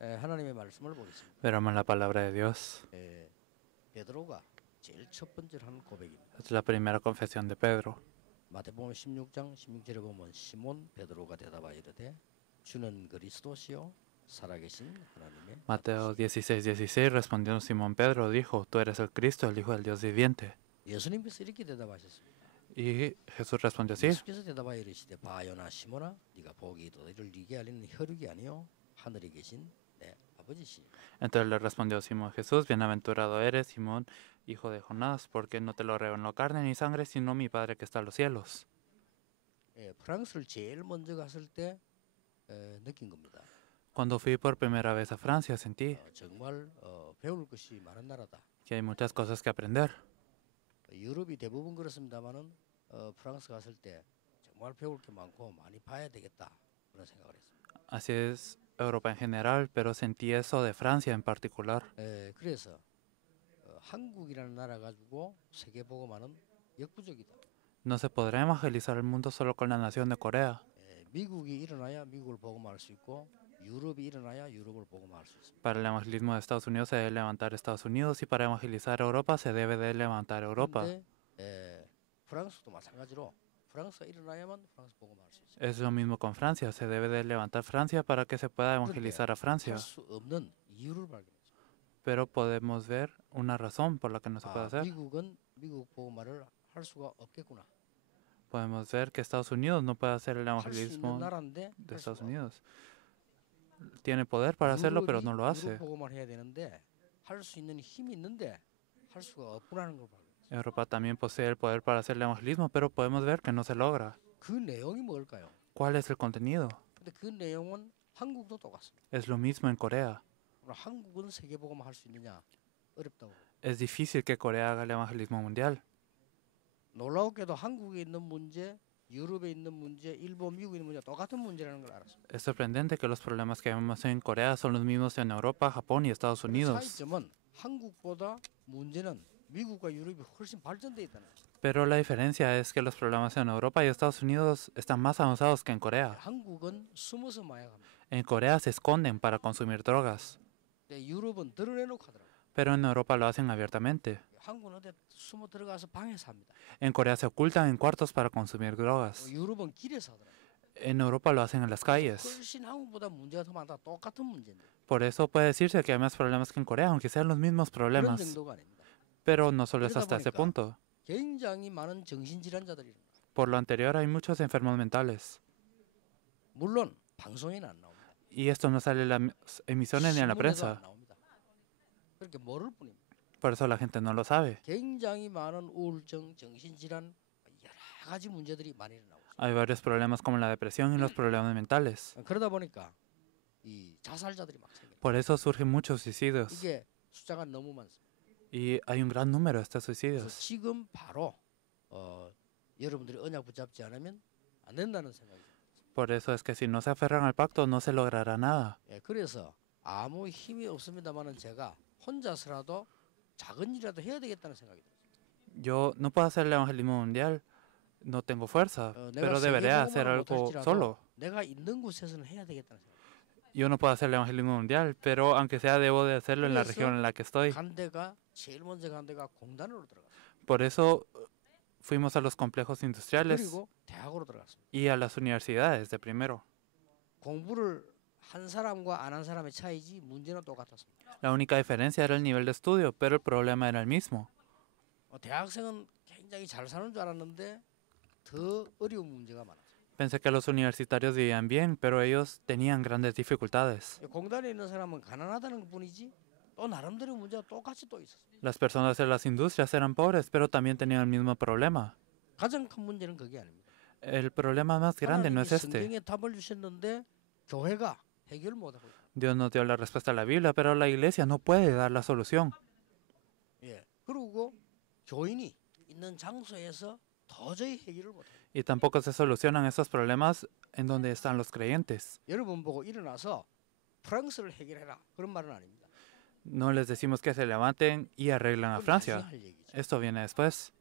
하나님의 말씀을 보겠습니다. Veremos la palabra de Dios. 베드로가 제일 첫 번째로 하는 고백입니다. Es la primera confesión de Pedro. 마태복음 16장 16절에 보면 시몬 베드로가 대답하여 이르되 주는 그리스도시요 살아계신 하나님의 Mateo 16:16 respondiendo Simón Pedro dijo, tú eres el Cristo, el Hijo del Dios viviente. 예수님께서 이렇게 대답하셨습니다. Y Jesús respondió así. 예수께서 대답하여 이르시되 바요나 시몬아 네가 복이 이를 네게 알리는 혈육이 아니요 하늘에 계신 내 아버지시니. Entonces le respondió Simón Jesús, bienaventurado eres, Simón, hijo de Jonás, porque no te lo reveló carne ni sangre, sino mi Padre que está en los cielos. 프랑스를 제일 먼저 갔을 때 느낀 겁니다. Cuando fui por primera vez a Francia sentí 정말 배울 것이 많은 나라다. que hay muchas cosas que aprender. 유럽이 대부분 그렇습니다만은 프랑스 갔을 때 정말 배울 게 많고 많이 봐야 되겠다 그런 생각을 했습니다. Así es Europa en general, pero sentí eso de Francia en particular. 그래서 한국이라는 나라 가지고 세계 복음화는 역부족이다. No se podrá evangelizar el mundo solo con la nación de Corea. 미국이 일어나야 미국을 복음화할 수 있고 유럽이 일어나야 유럽을 복음화할 수 있습니다. Para el evangelismo de Estados Unidos se debe levantar Estados Unidos y para evangelizar Europa se debe de levantar Europa. 그런데 프랑스도 마찬가지로 프랑스가 일어나야만 프랑스 복음화할 수 있습니다. Es lo mismo con Francia, se debe de levantar Francia para que se pueda evangelizar a Francia. 할 수 없는 이유를 발견했습니다. Pero podemos ver una razón por la que no se puede hacer. 미국은 미국 복음화를 할 수가 없겠구나. Podemos ver que Estados Unidos no puede hacer el 할 수 있는 evangelismo 나라인데 de 할 수가 Estados Unidos. Tiene poder para hacerlo, pero no lo 유럽 hace. 복음화를 해야 되는데 할 수 있는 힘이 있는데 할 수가 없구나는 걸 발견했습니다. Europa también posee el poder para hacer el evangelismo, pero podemos ver que no se logra. 그 내용이 뭘까요? ¿Cuál es el contenido? 근데 그 내용은 한국도 똑같습니다. Es lo mismo en Corea. 한국은 세계 복음화 할 수 있느냐? 어렵다고. Es difícil que Corea haga el evangelismo mundial. 놀라웠게도 한국에 있는 문제, 유럽에 있는 문제, 일본, 미국에 있는 문제 똑같은 문제라는 걸 알았습니다. Es sorprendente que los problemas que vemos en Corea son los mismos en Europa, Japón y Estados Unidos. 차이점은 한국보다 문제는 미국과 유럽이 훨씬 발전돼 있다는 거죠. Pero la diferencia es que los problemas en Europa y Estados Unidos están más avanzados que en Corea. 한국은 숨어서 마약합니다. En Corea se esconden para consumir drogas, 근데 유럽은 드러내놓고 하더라고요. pero en Europa lo hacen abiertamente. 한국은 어디 숨어 들어가서 방에서 합니다. En Corea se ocultan en cuartos para consumir drogas. 유럽은 길에서 하더라고요. En Europa lo hacen en las calles. 훨씬 한국보다 문제가 더 많다. 똑같은 문제인데. Por eso puede decirse que hay más problemas que en Corea, aunque sean los mismos 그런 problemas. 정도가 아닙니다. Pero no solo es 그러다 hasta ese 보니까 punto. 굉장히 많은 정신질환자들이 있는 거예요. Por lo anterior hay muchos enfermos mentales. 물론 방송에는 안 나옵니다. Y esto no sale en las emisiones ni en la 신문에도 prensa. 안 나옵니다. 그렇게 모를 뿐입니다. Por eso la gente no lo sabe. 굉장히 많은 우울증, 정신질환 여러 가지 문제들이 많이 일어나고 있습니다. Hay varios problemas como la depresión y los problemas mentales. 그러다 보니까 이 자살자들이 막 생겨요. Por eso surgen muchos suicidios. 이게 숫자가 너무 많습니다. Y hay un gran número de estos 그래서 suicidios. 지금 바로 여러분들이 언약 붙잡지 않으면 안 된다는 생각이 듭니다. Por eso es que si no se aferran al pacto no se logrará nada. 그래서 아무 힘이 없습니다만은 제가 혼자서라도 작은 일이라도 해야 되겠다는 생각이 들어요. Yo no puedo hacer el evangelismo mundial, no tengo fuerza, 내가 pero 세계 debería hacer 복음화를 algo 못할지라도 solo. 내가 있는 곳에서는 해야 되겠다는 생각. Yo no puedo hacer el evangelismo mundial, pero aunque sea debo de hacerlo en la 그래서 región en la que estoy. 간 데가 제일 먼저 간 데가 공단으로 들어갔어요. Por eso fuimos a los complejos industriales 그리고 대학으로 들어갔습니다. y a las universidades de primero. 공부를 한 사람과 안 한 사람의 차이지 문제는 똑같았습니다. La única diferencia era el nivel de estudio, pero el problema era el mismo. 대학생은 굉장히 잘 사는 줄 알았는데 더 어려운 문제가 많았어요. Pensé que los universitarios vivían bien, pero ellos tenían grandes dificultades. 공단에 있는 사람은 가난하다는 것뿐이지 또 나름대로 문제가 똑같이 또 있었어요. Las personas de las industrias eran pobres, pero también tenían el mismo problema. 가장 큰 문제는 그게 아닙니다. El problema más grande no es este. 성경에 답을 주셨는데 교회가 해결 못하고 있어요. Dios nos dio la respuesta a la Biblia, pero la iglesia no puede dar la solución. 그리고 교인이 있는 장소에서 도저히 해결을 못해요. Y tampoco se solucionan esos problemas en donde están los creyentes. 여러분 보고 일어나서 프랑스를 해결해라 그런 말은 아닙니다. No les decimos que se levanten y arreglen a 그건 Francia. 나중에 할 얘기죠. Esto viene después.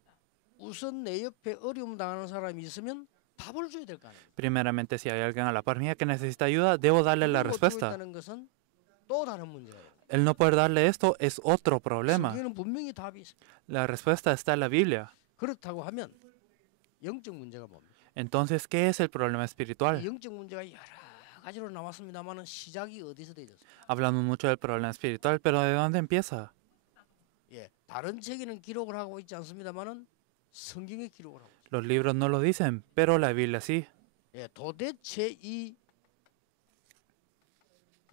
우선 내 옆에 어려움 당하는 사람이 있으면 답을 줘야 될 거 아니에요. Primeramente, si hay alguien a la par mía que necesita ayuda, debo darle la 그리고 respuesta. 들어있다는 것은 또 다른 문제예요. El no poder darle esto es otro problema. 성경에는 분명히 답이 있어요. La respuesta está en la Biblia. 그렇다고 하면 영적 문제가 뭡니까? Entonces, ¿qué es el problema 이 espiritual? 영적 문제가 여러 가지로 나왔습니다만은 시작이 어디서 되졌어요? Hablamos mucho del problema espiritual, pero ¿de dónde empieza? 예, 다른 책에는 기록을 하고 있지 않습니다만은 성경에 기록을 하고 있어요. Los libros no lo dicen, pero la Biblia sí. 예, 도대체 이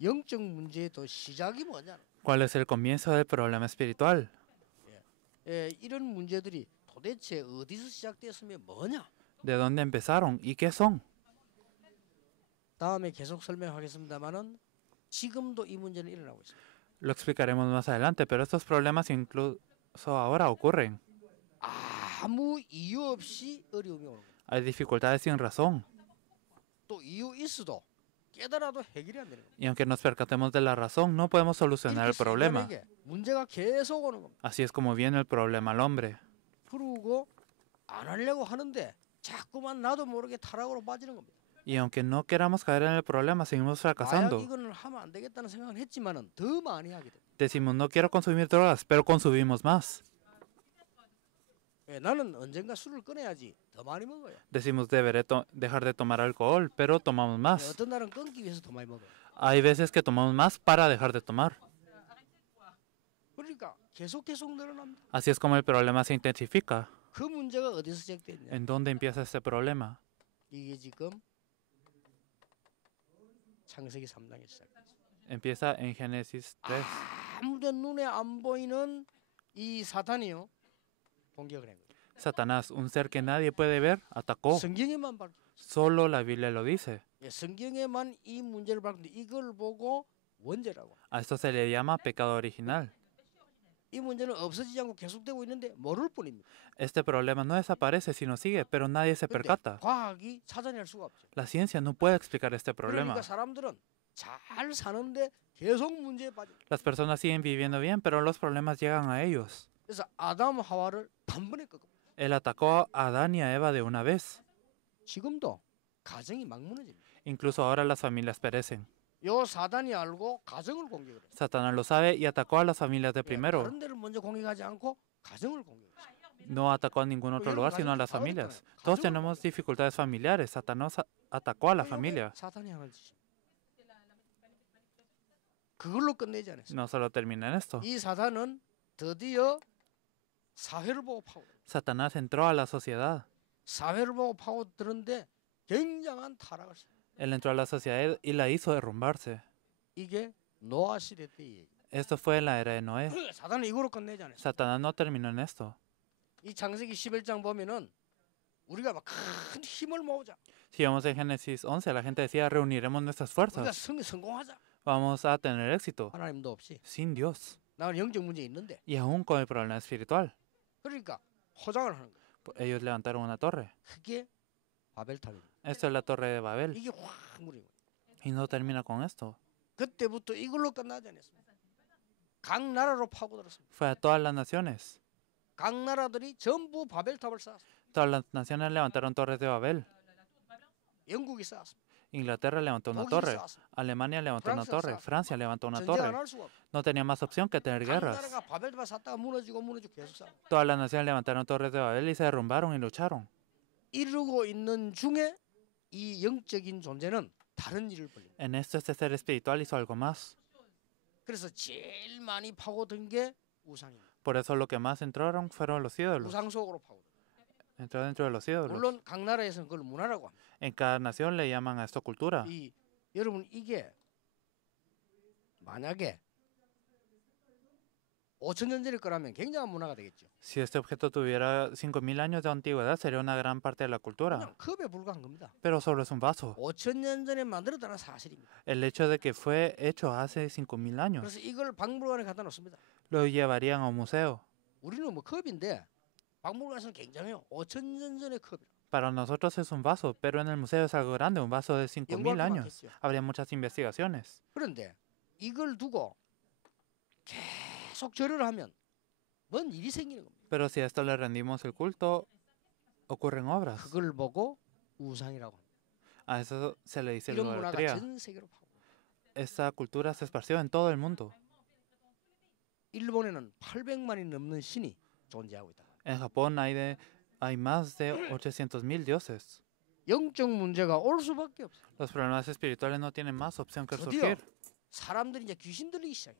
영적 문제의 더 시작이 뭐냐? ¿Cuál es el comienzo del problema espiritual? 예, 이런 문제들이 도대체 어디서 시작되었으면 뭐냐? ¿De dónde empezaron y qué son? 다음에 계속 설명하겠습니다만은 지금도 이 문제는 일어나고 있습니다. Lo explicaremos más adelante, pero estos problemas incluso ahora ocurren. 아무 이유 없이 어려움이 오는 거예요. Hay dificultades sin razón. 또 이유 있어도 깨달아도 해결이 안 되는 거예요. Y aunque nos percatemos de la razón, no podemos solucionar el 이렇게 problema. 인간에게 문제가 계속 오는 겁니다. Así es como viene el problema al hombre. 그러고 안 하려고 하는데 자꾸만 나도 모르게 타락으로 빠지는 겁니다. Y aunque no queramos caer en el problema, seguimos 만약 fracasando. 이거는 하면 안 되겠다는 생각은 했지만은 더 많이 하게 돼요. Decimos, no quiero consumir drogas, pero consumimos más. 예, 나는 언젠가 술을 끊어야지 더 많이 먹어요. Decimos, deberé dejar de tomar alcohol, pero tomamos 예, más. 어떤 날은 끊기 위해서 더 많이 먹어요. Hay veces que tomamos más para dejar de tomar. 그러니까 계속 늘어납니다. Así es como el problema se intensifica. 그 문제가 어디서 시작됐냐? ¿En dónde empieza este problema? 이게 지금 창세기 3장에 시작됐어요. Empieza en Génesis 3. 아무도 눈에 안 보이는 이 사탄이요 공격을 한 거예요. Satanás, un ser que nadie puede ver, atacó. 성경에만 밝혀. Solo la Biblia lo dice. 예, 성경에만 이 문제를 밝히는데 이걸 보고 원죄라고. A esto se le llama pecado original. 이 문제는 없어지지 않고 계속되고 있는데 모를 뿐입니다. Este problema no desaparece, sino sigue, pero nadie se 근데 percata. 과학이 찾아낼 수가 없죠. La ciencia no puede explicar este problema. 그러니까 사람들은 잘 사는데 계속 문제에 빠져. Las personas siguen viviendo bien, pero los problemas llegan a ellos. 그래서 아담 하와를 단번에 꺾어. Él atacó a Adán y a Eva de una vez. 지금도 가정이 막 무너집니다. Incluso ahora las familias perecen. 요 사단이 알고 가정을 공격을 해요. Satanás lo sabe y atacó a las familias de primero. 다른 데를 먼저 공격하지 않고 가정을 공격해요. No atacó a ningún otro lugar, sino a las familias. Todos tenemos dificultades familiares. Satanás atacó a la familia. 사단이 하는 짓입니다. 그걸로 끝내지 않았어요. No solo termina en esto. 이 사단은 드디어 사회를 보고 파고 Satanás entró a la sociedad. 사회를 보고 파고드는데 굉장한 타락을 했어요. Él entró a la sociedad y la hizo derrumbarse. 이게 노아 시대 때 얘기. Esto fue en la era de Noé. 사단은 이거로 끝내지 않았어요. Satanás no terminó en esto. 이 창세기 11장 보면은 우리가 막 큰 힘을 모으자. Si vamos en Génesis 11, la gente decía, reuniremos nuestras 우리가 fuerzas. 성공하자. Vamos a tener éxito. 하나님도 없이 Sin Dios. 나는 영적 문제 있는데. Y aún con el problema espiritual. 그러니까 포장을 하는 거예요. Ellos levantaron una torre. 그게 바벨탑입니다. Esto es la torre de Babel. 이게 확 무너진 거예요. Y no termina con esto. 그때부터 이걸로 끝나지 않았습니다. 각 나라로 파고들었습니다. Fue a todas las naciones. 각 나라들이 전부 바벨탑을 쌓았습니다. Todas las naciones levantaron torres de Babel. 영국이 쌓았습니다. Inglaterra levantó una 독일이 torre. 쌓았습니다. Alemania levantó una torre. Francia levantó una 전쟁 torre. 안 할 수가 없어요. No tenía más opción que tener 각 guerras. 나라가 바벨탑을 쌓다가 무너지고 계속 쌓아. Todas las naciones levantaron torres de Babel y se derrumbaron y lucharon. 이루고 있는 중에 이 영적인 존재는 다른 일을 벌입니다. En esto este ser espiritual hizo algo más. 그래서 제일 많이 파고든 게 우상입니다. Por eso lo que más entraron fueron los ídolos. 우상 속으로 파고든. Entró dentro de los ídolos. 물론 각 나라에서는 그걸 문화라고 합니다. En cada nación le llaman a esto cultura. 여러분 이게 만약에 5,000년 전일 거라면 굉장한 문화가 되겠죠. Si este objeto tuviera 5000 años de antigüedad, sería una gran parte de la cultura. 그냥 컵에 불과한 겁니다. Pero solo es un vaso. 5,000년 전에 만들었다는 사실입니다. El hecho de que fue hecho hace 5000 años 그래서 이걸 박물관에 갖다 놓습니다. lo llevarían a un museo. 우리는 뭐 컵인데 박물관에서는 굉장해요. 5,000년 전의 컵이라. Para nosotros es un vaso, pero en el museo es algo grande, un vaso de 5000 연구할 게 años. 많겠죠. Habría muchas investigaciones. 그런데 이걸 두고 계속 절을 하면 뭔 일이 생기는 겁니다. Pero si a esto le rendimos el culto, ocurren obras. 그걸 보고 우상이라고 합니다. A eso se le dice 이런 문화가 idolatría. 전 세계로 파고. esa cultura se esparció en todo el mundo. 일본에는 800만이 넘는 신이 존재하고 있다. En Japón hay más de 800,000 dioses. 영적 문제가 올 수밖에 없어. Los problemas espirituales no tienen más opción que 드디어 surgir. 사람들이 이제 귀신 들리기 시작해.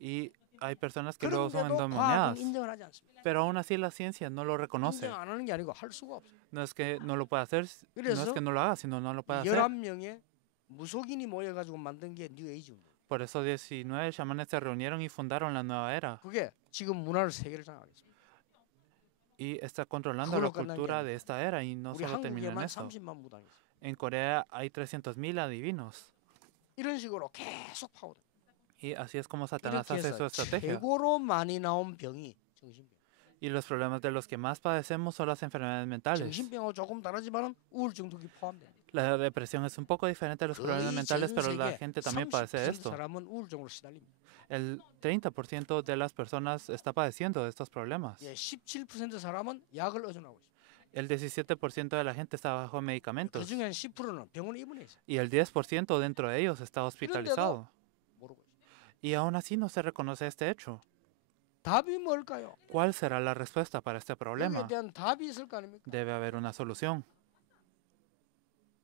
Y hay personas que luego son 그런데도 과학은 endemoniadas. 인정을 하지 않습니다. Pero aún así la ciencia no lo reconoce. 인정 안 하는 게 아니고 할 수가 없어. No es que no lo pueda hacer, no es 그래서 que no lo haga, sino no lo puede hacer. 11명의 무속인이 모여가지고 만든 게 뉴에이지 운동. Por eso 19 chamanes se reunieron y fundaron la nueva era. 그게 지금 문화를 세계를 장악했습니다. Y está controlando la 그걸로 끝난 게 cultura 아니라 de esta era y no 우리 solo termina en 한국에만 eso. 30만 무당이 있어요. En Corea hay 300,000 adivinos. 이런 식으로 계속 파고들. Y así es como Satanás 이렇게 hace su 해서 estrategia. 최고로 많이 나온 병이 정신병. Y los problemas de los que más padecemos son las enfermedades mentales. 정신병하고 조금 다르지만은 우울증도 포함됩니다. La depresión es un poco diferente a los problemas 거의 mentales, 전 pero la 세계 gente también padece 30% esto. 사람은 우울증으로 시달립니다. El 30% de las personas está padeciendo de estos problemas. 예, 17% 사람은 약을 의존하고 있습니다. El 17% de la gente está bajo medicamentos. 그중에 한 10%는 병원에 입원해 있어요. Y el 10% dentro de ellos está hospitalizado. 모르고 있어요. Y aún así no se reconoce este hecho. 답이 뭘까요? ¿Cuál será la respuesta para este 여기에 problema? 대한 답이 있을 거 아닙니까? Debe haber una solución.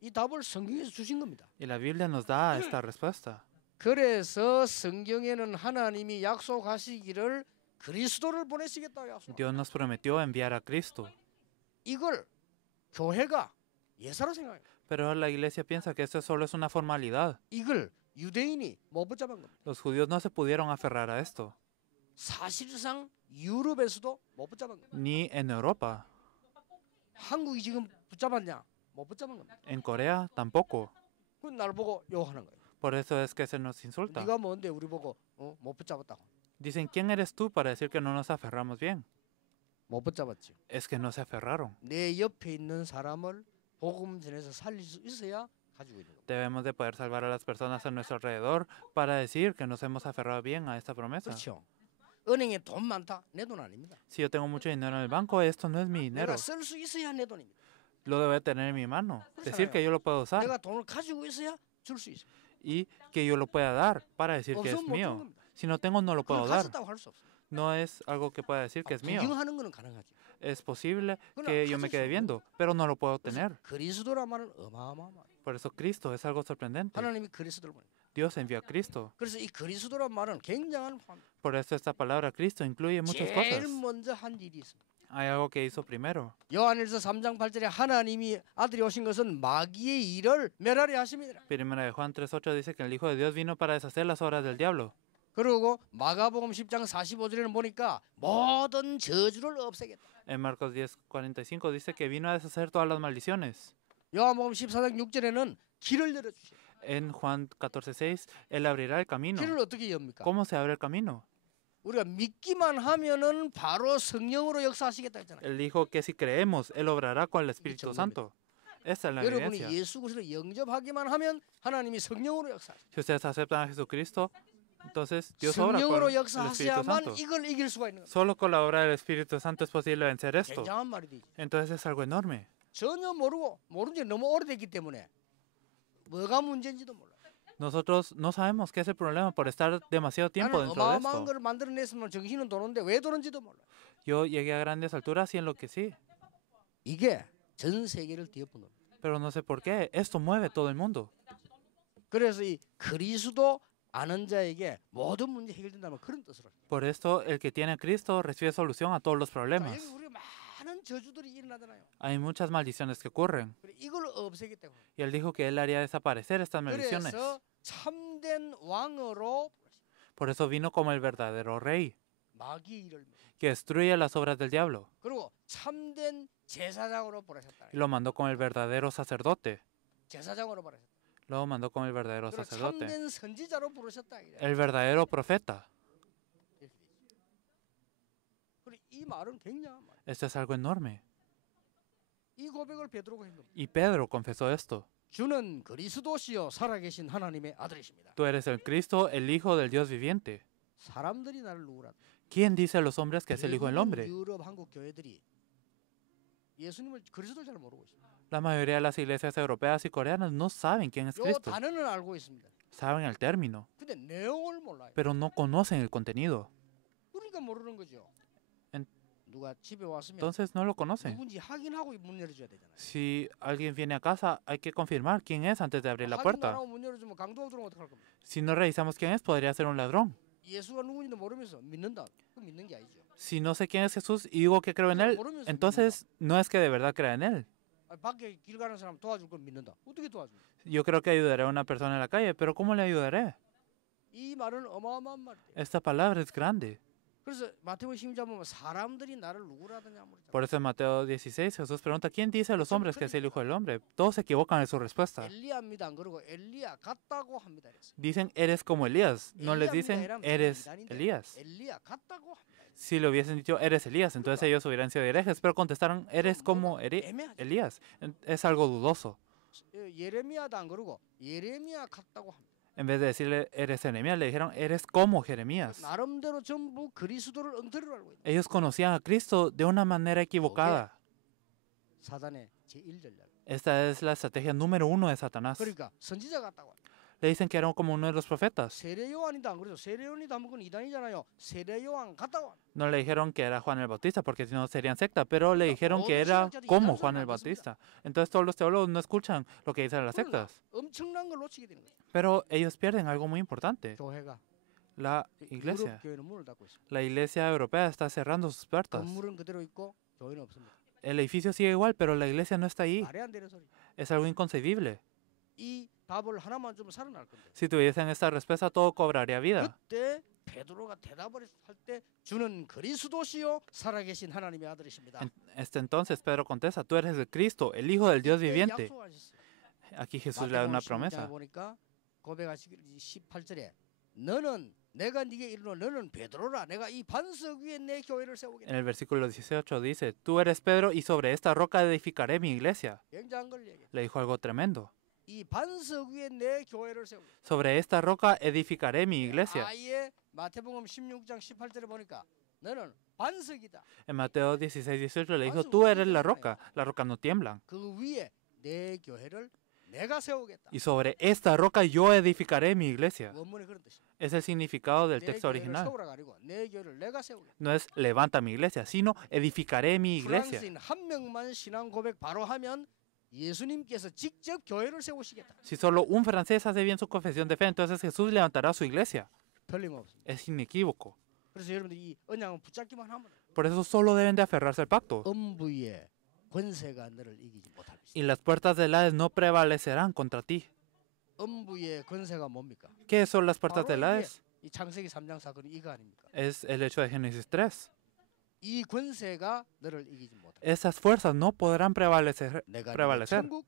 이 답을 성경에서 주신 겁니다. Y la Biblia nos da esta respuesta. 그래서 성경에는 하나님이 약속하시기를 그리스도를 보내시겠다고 약속. Dios nos prometió enviar a Cristo. 이걸 교회가 예사로 생각해요. Pero la iglesia piensa que eso solo es una formalidad. 이걸 유대인이 못 붙잡은 겁니다. Los judíos no se pudieron aferrar a esto. 사실상 유럽에서도 못 붙잡은 겁니다. Ni en Europa. 한국이 지금 붙잡았냐? 못 붙잡은 겁니다. En Corea tampoco. 그건 날 보고 욕하는 거예요. Por eso es que se nos insulta. 네가 뭔데 우리 보고 못 붙잡았다고. Dicen, ¿quién eres tú para decir que no nos aferramos bien? 못 붙잡았지. Es que no se aferraron. 내 옆에 있는 사람을 복음 전해서 살릴 수 있어야 가지고 있는 겁니다. Debemos de poder salvar a las personas a nuestro alrededor para decir que nos hemos aferrado bien a esta promesa. 그렇죠. 은행에 돈 많다. 내 돈 아닙니다. Si yo tengo mucho dinero en el banco, esto no es mi dinero. 내가 쓸 수 있어야 내 돈입니다. Lo debo de tener en mi mano. Decir que yo lo puedo usar 내가 돈을 가지고 있어야 줄 수 있어요. y que yo lo pueda dar para decir que es 없으면 못 준 mío. 겁니다. Si no tengo, no lo puedo 그걸 dar. 가졌다고 할 수 없어요. No es algo que pueda decir que es mío. 구경하는 거는 가능하지. Es posible 그러나 que yo me 가질 수 quede 없는 viendo, pero no lo puedo tener. 그리스도란 말은 어마어마한 말이에요. Por eso Cristo es algo sorprendente. 하나님이 그리스도를 보내. Dios envió a Cristo. 그래서 이 그리스도란 말은 굉장한 화. Por eso esta palabra Cristo incluye muchas 제일 cosas. 먼저 한 일이 있습니다. Hay algo que hizo primero. 요한일서 3장 8절에 하나님이 아들이 오신 것은 마귀의 일을 멸하려 하심이니라. Primera de Juan 3:8 dice que el Hijo de Dios vino para deshacer las obras del diablo. 그리고 마가복음 10장 45절에는 보니까 모든 저주를 없애겠다. En Marcos 10:45 dice que vino a deshacer todas las maldiciones. 요한복음 14장 6절에는 길을 열어 주시오. En Juan 14:6 Él abrirá el camino. 길을 어떻게 엽니까? ¿Cómo se abre el camino? 우리가 믿기만 하면은 바로 성령으로 역사하시겠다 했잖아요. Él dijo que si creemos, Él obrará con el Espíritu Santo. Esa es la 여러분이 evidencia. 예수 그리스도를 영접하기만 하면 하나님이 성령으로 역사하시죠. Si ustedes aceptan a Jesucristo, entonces Dios obra con 성령으로 el Espíritu 역사하셔야만 Santo. 이걸 이길 수가 있는 거예요. Solo con la obra del Espíritu Santo es posible vencer esto. 굉장한 말이 되지. Entonces es algo enorme. 전혀 모르고 모른 지 너무 오래됐기 때문에 뭐가 문제인지도 몰라. Nosotros no sabemos qué es el problema por estar demasiado tiempo 나는 dentro de 어마어마한 esto. 걸 만들어냈으면 정신은 도는데 왜 도는지도 몰라. Yo llegué a grandes alturas y enloquecí, 이게 전 세계를 뒤엎는 겁니다. pero no sé por qué. Esto mueve todo el mundo. 그래서 이 그리스도 아는 자에게 모든 문제 해결된다는 그런 뜻으로. Por esto, el que tiene a Cristo recibe solución a todos los 자, problemas. 여기 우리 많은 저주들이 일어나잖아요. Hay muchas maldiciones que ocurren. 그래, 이걸 없애겠다고. Y él dijo que él haría desaparecer estas maldiciones. 그래서 참된 왕으로 Por eso vino como el verdadero rey, 마귀의 일을 que destruye las obras del diablo. 그리고 참된 제사장으로 보내셨다. Y lo mandó como el verdadero sacerdote. 제사장으로 보내셨다. Lo mandó como el verdadero 그리고 sacerdote. 참된 선지자로 부르셨다. 이래. El verdadero profeta. 그리고 이 말은 굉장한 말. Esto es algo enorme. 이 고백을 베드로가 한 겁니다. Y Pedro confesó esto. 주는 그리스도시요 살아계신 하나님의 아들이십니다. Tú eres el Cristo, el Hijo del Dios viviente. 사람들이 나를 누구라? ¿Quién dice a los hombres que es el Hijo del Hombre? 유럽 한국 교회들이 예수님을 그리스도를 잘 모르고 있습니다. La mayoría de las iglesias europeas y coreanas no saben quién es 요 Cristo. 단어는 알고 있습니다. saben el término, 근데 내용을 몰라요. pero no conocen el contenido. 그러니까 모르는 거죠. En- 누가 집에 왔으면 Entonces no lo conocen. 누군지 확인하고 문 열어줘야 되잖아요. Si alguien viene a casa, hay que confirmar quién es antes de abrir la 확인 안 puerta. 하고 문 열어주면 강도가 들어오면 어떡할 겁니까? Si no revisamos quién es, podría ser un ladrón. 예수가 누군지도 모르면서 믿는다. 그 믿는 게 아니죠. Si no sé quién es Jesús y digo que creo en él, 모르면서 entonces no es que de verdad crea en él. 밖에 길 가는 사람 도와줄 건 믿는다. 어떻게 도와줍니까? Yo creo que ayudaré a una persona en la calle, pero ¿cómo le ayudaré? 이 말은 어마어마한 말이에요. Esta palabra es grande. 그래서 마태복음 16장 보면 사람들이 나를 누구라 하느냐 물었잖아요. Por eso en Mateo 16 Jesús pregunta, ¿quién dice a los hombres que es el Hijo del Hombre? Todos se equivocan en su respuesta. 엘리야입니다. 안 그러고 엘리야 같다고 합니다. 그랬어요. Dicen, eres como Elías. No les 엘리야입니다. dicen, 이러면 eres 이단인데 Elías. 엘리야 같다고 합니다. Si le hubiesen dicho, eres Elías, entonces ellos hubieran sido herejes, pero contestaron, eres como 애매하죠. Elías. Es algo dudoso. 예레미야도 안 그러고 예레미야 같다고 합니다. En vez de decirle, eres Jeremías, le dijeron, eres como Jeremías. 나름대로 전부 그리스도를 엉터리로 알고 있는 Ellos conocían a Cristo de una manera equivocada. 사단의 제1전략. Esta es la estrategia número 1 de Satanás. 그러니까 선지자 같다고 합니다. Le dicen que era como uno de los profetas. 세례 요한이다 안 그래서 세례 요한이 담은 건 이단이잖아요. 세례 요한 같다고 합니다. No le dijeron que era Juan el Bautista porque si no serían secta, pero le dijeron que era como Juan el Bautista. Entonces todos los teólogos no escuchan lo que dicen las 그러나 sectas. 엄청난 걸 놓치게 되는 거죠. Pero ellos pierden algo muy importante. 교회가 La 유럽 iglesia. 교회는 문을 닫고 있습니다. La iglesia europea está cerrando sus puertas. 건물은 그대로 있고 교회는 없습니다. El edificio sigue igual, pero la iglesia no está ahí. 말이 안 되는 소리. Es algo inconcebible. 이 답을 하나만 주면 살아날 건데. Si tuviesen esta respuesta, todo cobraría vida. 그때 베드로가 대답을 할 때 주는 그리스도시요 살아계신 하나님의 아들이십니다. Entonces Pedro contesta, tú eres el Cristo, el Hijo del Dios 그때 viviente. 약속하셨어요. Aquí Jesús le da una 마태복음 16장에 promesa. 보니까 고백하시길 18절에 너는 내가 네게 이르노 너는 베드로라 내가 이 반석 위에 내 교회를 En 세우겠다. el versículo 18 dice, tú eres Pedro y sobre esta roca edificaré mi iglesia. 굉장한 걸 얘기해. Le dijo algo tremendo. 이 반석 위에 내 교회를 세우겠다. Sobre esta roca edificaré mi iglesia. 아예 마태복음 16장 18절에 보니까 너는 반석이다. En Mateo 16, 18 le dijo, tú eres la roca no tiemblan. 그 위에 내 교회를 내가 세우겠다. Y sobre esta roca yo edificaré mi iglesia. 원문에 그런 뜻이야. Es el significado del 내 texto 교회를 original. 세우라가 아니고 내 교회를 내가 세우겠다. No es levanta mi iglesia, sino edificaré mi iglesia. 프랑스인 한 명만 신앙 고백 바로 하면 예수님께서 직접 교회를 세우시겠다. Si solo un francés hace bien su confesión de fe, entonces Jesús levantará su iglesia. 틀림없습니다. Es inequívoco. 그래서 여러분들 이 언약은 붙잡기만 하면 돼요. Por eso solo deben de aferrarse al pacto. 음부의 권세가 너를 이기지 못할 Y 것이다. las puertas del Hades no prevalecerán contra ti. 음부의 권세가 뭡니까? ¿Qué son las puertas 바로 del 이게 Hades? 이 창세기 3장 사건이 이거 아닙니까? Es el hecho de Génesis 3. 이 권세가 너를 이기지 못할. Esas fuerzas no podrán prevalecer 내가 네게 prevalecer. 천국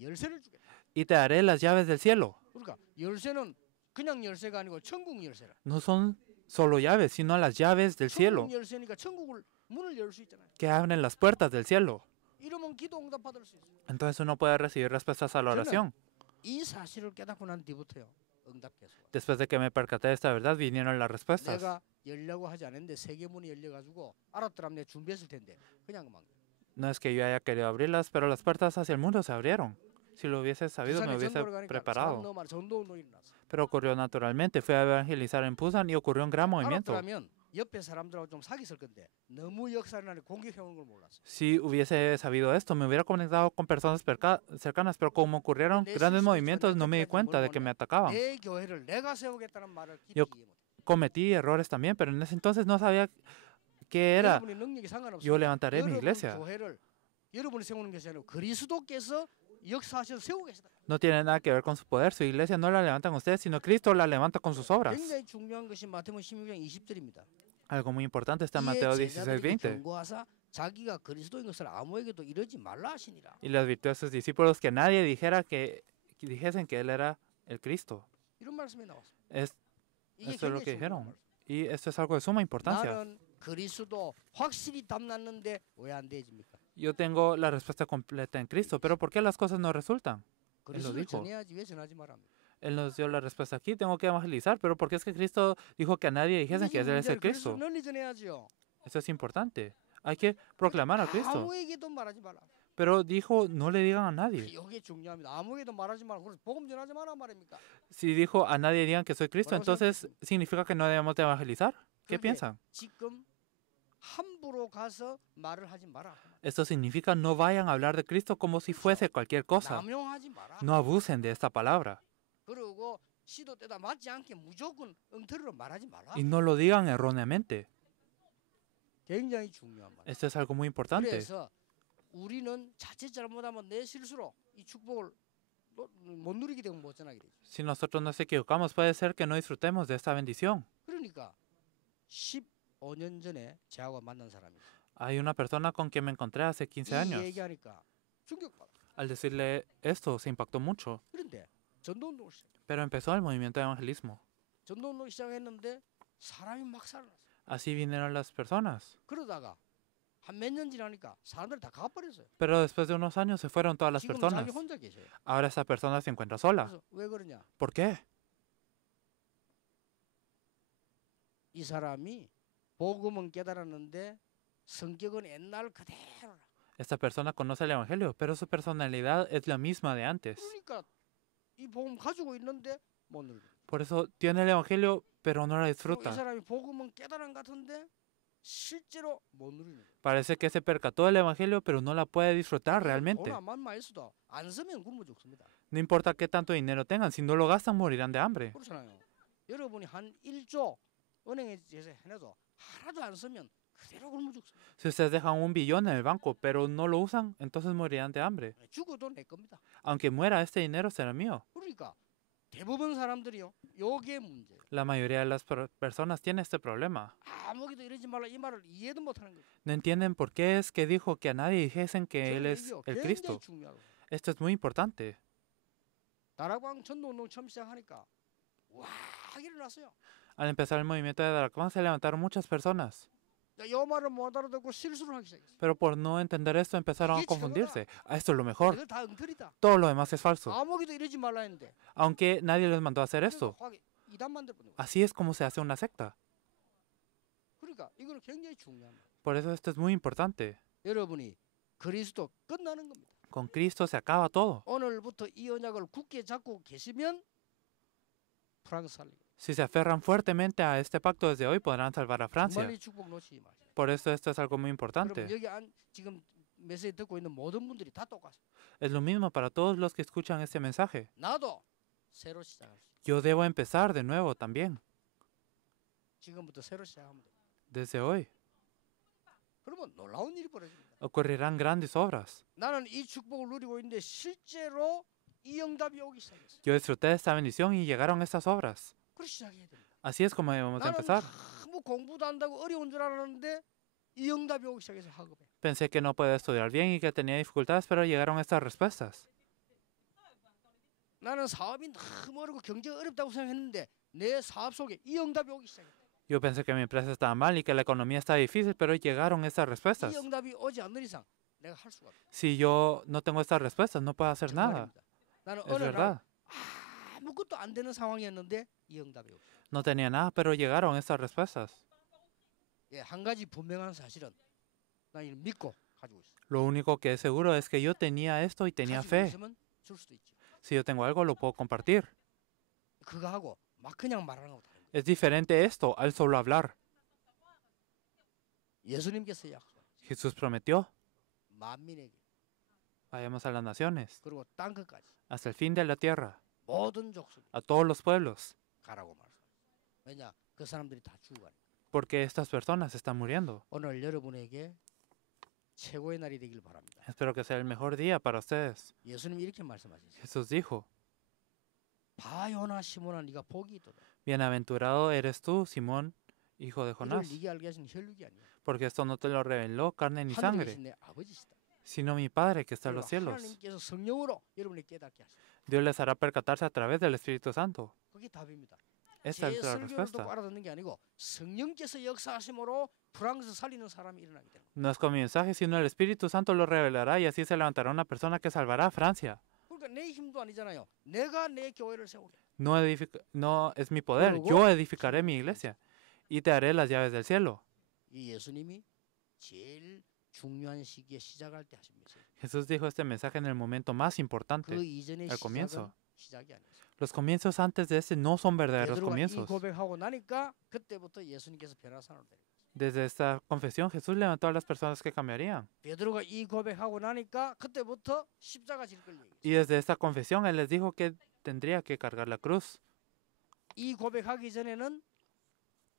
열쇠를 주겠다. y te daré las llaves del cielo. 그러니까 열쇠는 그냥 열쇠가 아니고 천국 열쇠라. No son solo llaves, sino las llaves del cielo 천국 열쇠니까 천국을 문을 열 수 있잖아요. que abren las puertas del cielo. 이러면 기도 응답 받을 수 있어요. Entonces uno puede recibir respuestas a la oración. 이 사실을 깨닫고 난 뒤부터요. 응답 계속. Después de que me percaté de esta verdad, vinieron las respuestas. 내가 열려고 하지 않았는데 세계 문이 열려가지고 알았더라면 내가 준비했을 텐데 그냥 막. No es que yo haya querido abrirlas, pero las puertas hacia el mundo se abrieron. Si lo hubiese sabido, me 부산에 hubiese 전도를 가니까 사람 preparado. 너무 많아 전도 운동이 일어났어. Pero ocurrió naturalmente. Fui a evangelizar en Busan y ocurrió un gran movimiento. 알았더라면 옆에 사람들하고 좀 사귀었을 건데 너무 역사를 나를 공격해오는 걸 몰랐어. Si hubiese sabido esto, me hubiera conectado con personas cercanas, pero como ocurrieron grandes movimientos, no me di cuenta de que me atacaban. 내 교회를 내가 세우겠다는 말을 깊이 Yo- 이해 못해. Cometí errores también, pero en ese entonces no sabía qué era. 여러분의 능력이 상관없어. Yo levantaré mi 여러분 iglesia. 교회를 여러분이 세우는 것이 아니고 그리스도께서 역사하셔서 세우고 계시다. No tiene nada que ver con su poder. Su iglesia no la levantan ustedes, sino Cristo la levanta con sus obras. 굉장히 중요한 것이 마태복음 16장 20절입니다. Algo muy importante está en Mateo 16:20. 경고하사 자기가 그리스도인 것을 아무에게도 이르지 말라 하시니라. Y le advirtió a sus discípulos que nadie dijesen que él era el Cristo. 이런 말씀이 나왔습니다. 이게 Esto es lo que 굉장히 중요한 dijeron. 말씀. Y esto es algo de suma importancia. 나는 그리스도 확실히 담났는데 왜 안 되집니까? Yo tengo la respuesta completa en Cristo, pero ¿por qué las cosas no resultan? 그리스도를 dijo. 전해야지 왜 전하지 말합니까? Él nos dio la respuesta aquí, tengo que evangelizar, pero ¿por qué es que Cristo dijo que a nadie dijesen que él es el 그리스도 Cristo? 널리 전해야지요. Eso es importante. Hay que proclamar a Cristo, 아무에게도 말하지 말라. Pero dijo, no le digan a nadie. 이게 중요합니다. 아무에게도 말하지 말고 그래서 복음 전하지 마라 말입니까? Si dijo, a nadie digan que soy Cristo, Bueno, entonces ¿significa que no debemos de evangelizar? ¿Qué 그게 piensan? 지금 함부로 가서 말을 하지 마라. Esto significa no vayan a hablar de Cristo como si fuese cualquier cosa. 남용하지 마라. No abusen de esta palabra. 그리고 시도 때다 맞지 않게 무조건 엉터리로 말하지 마라. Y no lo digan erróneamente. 굉장히 중요한 말. Esto es algo muy importante. 그래서 우리는 자칫 잘못하면 내 실수로 이 축복을 못 누리게 되면 못 전하게 되죠. Si nosotros nos equivocamos, puede ser que no disfrutemos de esta bendición. 그러니까 15년 전에 저하고 만난 사람이 Hay una persona con quien me encontré hace 15 이 años. 얘기하니까 충격받아. Al decirle esto, se impactó mucho. 그런데 전도운동을 시작. Pero empezó el movimiento de evangelismo. 전도운동 시작했는데 사람이 막 살아났어. Así vinieron las personas. 그러다가 한 몇 년 지나니까 사람들이 다 가버렸어요. Pero después de unos años se fueron todas las 지금 personas. 자기 혼자 계셔요. Ahora esa persona se encuentra sola. 그래서 왜 그러냐? ¿Por qué? 이 사람이 복음은 깨달았는데 성격은 옛날 그대로라. Esta persona conoce el evangelio, pero su personalidad es la misma de antes. 그러니까 이 복음 가지고 있는데 못 누리고. Por eso tiene el evangelio, pero no la 이 disfruta. 사람이 복음은 깨달은 것 같은데 실제로 못 누리는 거예요. Parece que se percató del evangelio, pero no la puede disfrutar realmente. 돈 안 많이 있어도 안 쓰면 굶어 죽습니다. No importa qué tanto dinero tengan, si no lo gastan morirán de hambre. 그렇잖아요. 여러분이 한 1조 은행에서 해내도 하나도 안 쓰면 그대로 굶어 죽습니다. Si ustedes dejan 1 billón en el banco, pero no lo usan, entonces morirán de hambre. 죽어도 내 겁니다. Aunque muera, este dinero será mío. 그러니까 대부분 사람들이요. 요게 문제예요. La mayoría de las personas tiene este problema. 아무기도 이러지 말라 이 말을 이해도 못하는 거예요. No entienden por qué es que dijo que a nadie dijesen que Él es 이게 el 굉장히 Cristo. 중요하고. Esto es muy importante. 다락방 전도운동 처음 시작하니까 와 일어났어요. Al empezar el movimiento de Daracman se levantaron muchas personas. 요 말을 못 알아듣고 실수를 하기 시작했어요. Pero por no entender esto empezaron a 이게 최고다. confundirse. Esto es lo mejor. 이거 다 엉터리다. Todo lo demás es falso. 아무기도 이러지 말라 했는데. Aunque nadie les mandó a hacer 그래서 esto. 확 이단 만들 뻔했어요. Así es como se hace una secta. 그러니까 이거는 굉장히 중요합니다. Por eso esto es muy importante. 여러분이 그리스도 끝나는 겁니다. Con Cristo se acaba todo. 오늘부터 이 언약을 굳게 잡고 계시면 프랑스 살리고 Si se aferran fuertemente a este pacto desde hoy, podrán salvar a Francia. 정말 이 축복 놓치지 마세요. Por eso esto es algo muy 여러분 importante. 여기 지금 메시지 듣고 있는 모든 분들이 다 똑같아요. Es lo mismo para todos los que escuchan este mensaje. 나도 새로 시작할 수 있어요. Yo debo empezar de nuevo también, 지금부터 새로 시작하면 돼요. desde hoy. 그러면 놀라운 일이 벌어집니다. Ocurrirán grandes obras. 나는 이 축복을 누리고 있는데 실제로 이 응답이 오기 시작했어요. Yo disfruté de esta bendición y llegaron estas obras. 그렇게 시작해야 됩니다. Así es como debemos de 나는 empezar. 아무 공부도 안다고 어려운 줄 알았는데 이 응답이 오기 시작해서 학업에. Pensé que no podía estudiar bien y que tenía dificultades, pero llegaron estas respuestas. 나는 사업이 너무 어렵고 경제가 어렵다고 생각했는데 내 사업 속에 이 응답이 오기 시작했다. Yo pensé que mi empresa estaba mal y que la economía estaba difícil, pero llegaron estas respuestas. 이 응답이 오지 않는 이상 내가 할 수가 없다. Si yo no tengo estas respuestas, no puedo hacer nada. 정말입니다. 나는 Es 어느 날 verdad. 아무것도 안 되는 상황이었는데 이 응답이 오고. No tenía nada, pero llegaron estas respuestas. 예, 한 가지 분명한 사실은 나 이걸 믿고 가지고 있어. Lo único que es seguro es que yo tenía esto y tenía 가지고 fe. 있으면 줄 수도 있지. Si yo tengo algo, lo puedo compartir. 그거 하고 막 그냥 말하는 거다. Es diferente esto al solo hablar. 예수님께서 약속. Jesús prometió, 만민에게 vayamos a las naciones, 그리고 땅 끝까지 hasta el fin de la tierra, 모든 족속 a todos los pueblos, 가라고 말씀. 왜냐? 그 사람들이 다 죽어가니까. porque estas personas están muriendo. 오늘 여러분에게 최고의 날이 되길 바랍니다. Espero que sea el mejor día para ustedes. 예수님이 이렇게 말씀하셨어요. Jesús dijo, 바요나 시몬아 네가 복이 있도다. bienaventurado eres tú, Simón, hijo de 이걸 Jonás, 네게 알게 하신 혈육이 아니야. porque esto no te lo reveló carne ni 하늘에 sangre, 계신 내 아버지시다. sino mi Padre que está en los cielos. 하나님께서 성령으로 여러분을 깨닫게 하시다. Dios les hará percatarse a través del Espíritu Santo. 그게 답입니다. Esta 제 es la 설교를 듣고 respuesta. 알아듣는 게 아니고 성령께서 역사하심으로 프랑스 살리는 사람이 일어나게 되는 거예요. No es con mi mensaje, sino el Espíritu Santo lo revelará y así se levantará una persona que salvará a Francia. 그러니까 내 힘도 아니잖아요. 내가 내 교회를 세우게. No es mi poder, Luego, yo edificaré mi iglesia y te haré las llaves del cielo. 이 예수님이 제일 중요한 시기에 시작할 때 하신 메시지. Jesús dijo este mensaje en el momento más 그 importante, 이전의 al comienzo. 시작이 아니었어요. Los comienzos antes de ese no son verdaderos 베드로가 이 comienzos. 고백하고 나니까 그때부터 예수님께서 변화산으로 데려갔어요. Desde esta confesión, Jesús levantó a las personas que cambiarían. 베드로가 이 고백하고 나니까 그때부터 십자가 질 걸 얘기했어요. Y desde esta confesión, Él les dijo que tendría que cargar la cruz. 이 고백하기 전에는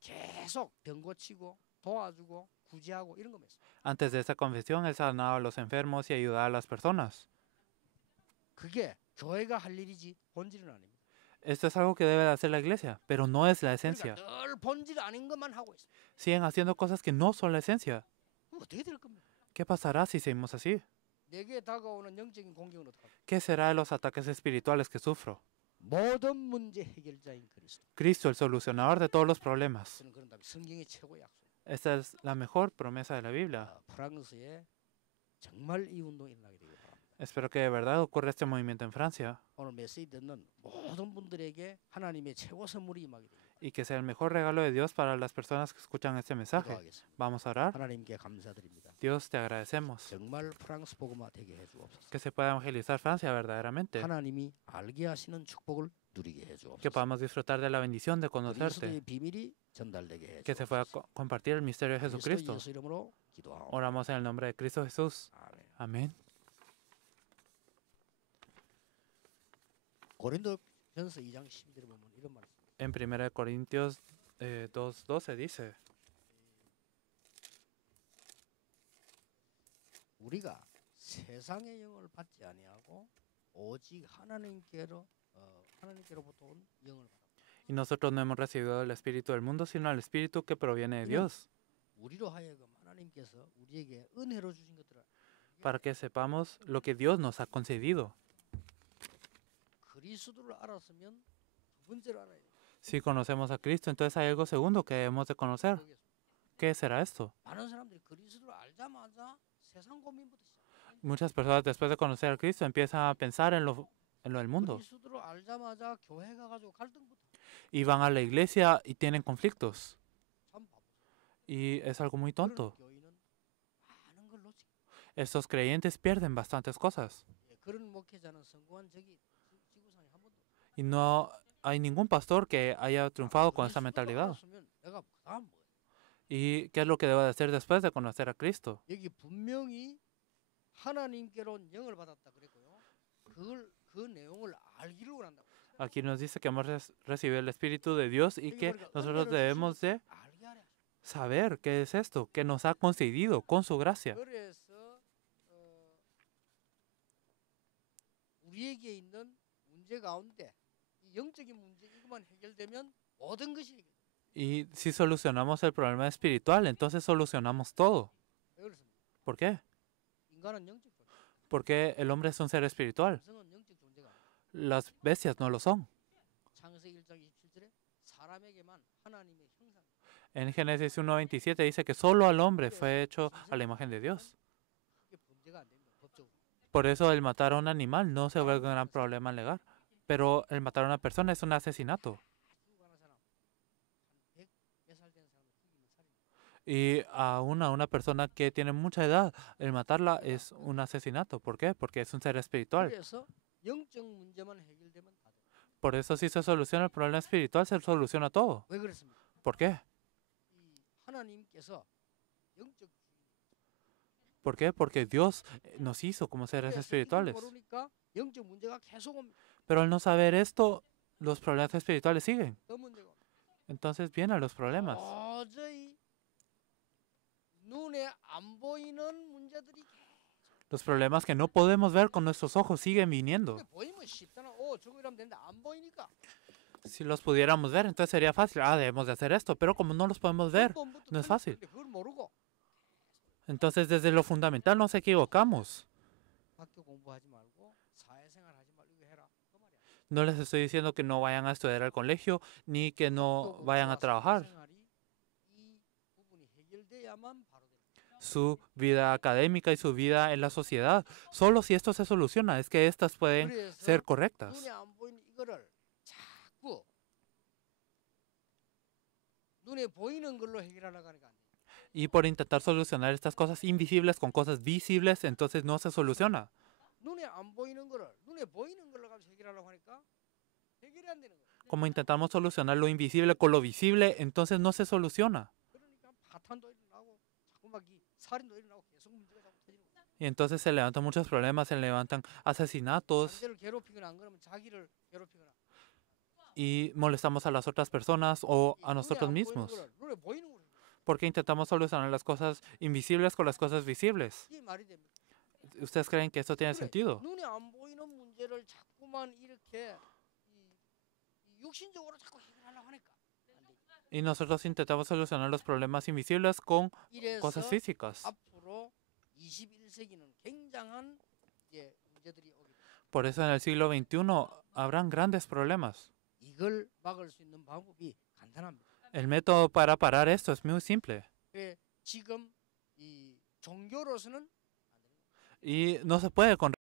계속 병 고치고 도와주고 구제하고 이런 거만 했어요. Antes de esta confesión, Él sanaba a los enfermos y ayudaba a las personas. 그게 교회가 할 일이지 본질은 아닙니다. Esto es algo que debe de hacer la iglesia, pero no es la 그러니까 esencia. 늘 본질 아닌 것만 하고 있어요. Siguen haciendo cosas que no son la esencia. 그럼 어떻게 될 겁니까? ¿Qué pasará si seguimos así? 내게 다가오는 영적인 공격은 어떡합니까? ¿Qué será de los ataques espirituales que sufro? 모든 문제 해결자인 그리스도. Cristo, el solucionador de todos los problemas. 저는 그런 다음에 성경의 최고 약속. Esta es la mejor promesa de la Biblia. 프랑스에 정말 이 운동이 일어나게 되길 바랍니다. Espero que de verdad ocurra este movimiento en Francia 오늘 메시지 듣는 모든 분들에게 하나님의 최고 선물이 임하게 됩니다. y que sea el mejor regalo de Dios para las personas que escuchan este mensaje. 기도하겠습니다. Vamos a orar. 하나님께 감사드립니다. Dios, te agradecemos 정말 프랑스 복음화 되게 해주옵소서. que se pueda evangelizar Francia verdaderamente, 하나님이 알게 하시는 축복을 누리게 que 해주옵소서. podamos disfrutar de la bendición de conocerte, 그리스도의 비밀이 전달되게 que se pueda 해주옵소서. compartir el misterio de 그리스도 Jesucristo. 예수 이름으로 기도하옵소서. Oramos en el nombre de Cristo Jesús. 아멘. Amén. 고린도전서 2장 12절에 보면 이런 말씀. En 1 Corintios 2:12 dice, 우리가 세상의 영을 받지 아니하고 오직 하나님께로부터 온 영을 받아. y nosotros no hemos recibido el espíritu del mundo, sino el espíritu que proviene de Dios, 우리로 하여금 하나님께서 우리에게 은혜로 주신 것들을 para que sepamos lo que Dios nos ha concedido. 그리스도를 알았으면 두 번째로 알아야 돼요. Si conocemos a Cristo, entonces hay algo segundo que debemos de conocer. ¿Qué será esto? 많은 사람들이 그리스도를 알자마자 세상 고민부터 시작. Muchas personas después de conocer a Cristo empiezan a pensar en lo del mundo 그리스도를 알자마자 교회 가가지고 갈등부터. y van a la iglesia y tienen conflictos. 참 바보. Y es algo muy 그런 tonto. 교인은 많은 걸 놓치고. Estos creyentes pierden bastantes cosas 그런 목회자는 성공한 적이 지구상에 한 번도. y no hay ningún pastor que haya triunfado con esta mentalidad. 알았으면 내가 그다음 뭐예요? ¿Y qué es lo que debo de hacer después de conocer a Cristo? 여기 분명히 하나님께로 온 영을 받았다 그랬고요. 그 내용을 알기를 원한다고. Aquí nos dice que hemos recibido el Espíritu de Dios y que nosotros debemos de 알게 하려. saber qué es esto, que nos ha concedido con su gracia. 그래서 우리에게 있는 문제 가운데 이 영적인 문제 이것만 해결되면 모든 것이 해결. Y si solucionamos el problema espiritual, entonces solucionamos todo. 왜 그렇습니까? ¿Por qué? 인간은 영적 존재. Porque el hombre es un ser espiritual. 성은 영적 존재가 아니에요. Las bestias no lo son. 창세기 1장 27절에 사람에게만 하나님의 형상. En Génesis 1:27 dice que solo al hombre fue hecho a la imagen de Dios. 그게 범죄가 안 됩니다. 법적으로. Por eso el matar a un animal no se vuelve un gran problema legal. Pero el matar a una persona es un asesinato. 죽어가는 사람 한 100몇 살 된 사람을 죽이면 살인. Y aún a una persona que tiene mucha edad, el matarla es un asesinato. ¿Por qué? Porque es un ser espiritual. 그래서 영적 문제만 해결되면 다 돼. Por eso si se soluciona el problema espiritual, se soluciona todo. 왜 그렇습니까? ¿Por qué? 이 하나님께서 영적 ¿Por qué? Porque Dios nos hizo como seres 그래서 이걸 espirituales. 모르니까 영적 문제가 계속 옵니다. Pero al no saber esto, los problemas espirituales siguen. 더 문제가 옵니다. Entonces vienen los problemas. 도저히 눈에 안 보이는 문제들이 Los problemas que no podemos ver con nuestros ojos siguen viniendo. 근데 보이면 쉽잖아. 저거 이러면 되는데 안 보이니까. Si los pudiéramos ver, entonces sería fácil. Ah, debemos de hacer esto. Pero como no los podemos ver, 근본부터 no es fácil. 틀렸는데 그걸 모르고 entonces desde lo fundamental nos equivocamos. 학교 공부하지 말고 사회생활 하지 말고 이거 해라. 그 말이야. No les estoy diciendo que no vayan a estudiar al colegio ni que no 학교 vayan a 공부와 trabajar. 사회생활이 이 부분이 해결돼야만 바로 돼. Su vida académica y su vida en la sociedad. Solo si esto se soluciona es que estas pueden 그래서 ser correctas. 눈에 안 보이는 이거를 자꾸 눈에 보이는 걸로 해결하려고 하니까 안 돼. Y por intentar solucionar estas cosas invisibles con cosas visibles, entonces no se soluciona. 눈에 안 보이는 거를 눈에 보이는 걸로 가서 해결하려고 하니까 해결이 안 되는 거예요. Como intentamos solucionar lo invisible con lo visible, entonces no se soluciona. 그러니까 파탄도 일어나고 자꾸 막 이 살인도 일어나고 계속 문제가 자꾸 터지는 거예요. Y entonces se levantan muchos problemas, se levantan asesinatos 상대를 괴롭히거나 안 그러면 자기를 괴롭히거나 y molestamos a las otras personas o 이 a 눈에 nosotros 안 보이는 mismos. 거를 눈에 보이는 거로 해결해요. Porque intentamos solucionar las cosas invisibles con las cosas visibles. 이게 말이 됩니까? ¿Ustedes creen que eso tiene 그래, sentido? 눈에 안 보이는 문제를 자꾸만 이렇게 이 육신적으로 자꾸 해결하려고 하니까 안 되죠. Y nosotros intentamos solucionar los problemas invisibles con cosas 이래서 físicas. 앞으로 21세기는 굉장한 이제 문제들이 오게 됩니다. Por eso en el siglo XXI habrán grandes problemas. 이걸 막을 수 있는 방법이 간단합니다. El método para parar esto es muy simple. 지금 이 종교로서는 안 되는 거예요. Y no se puede con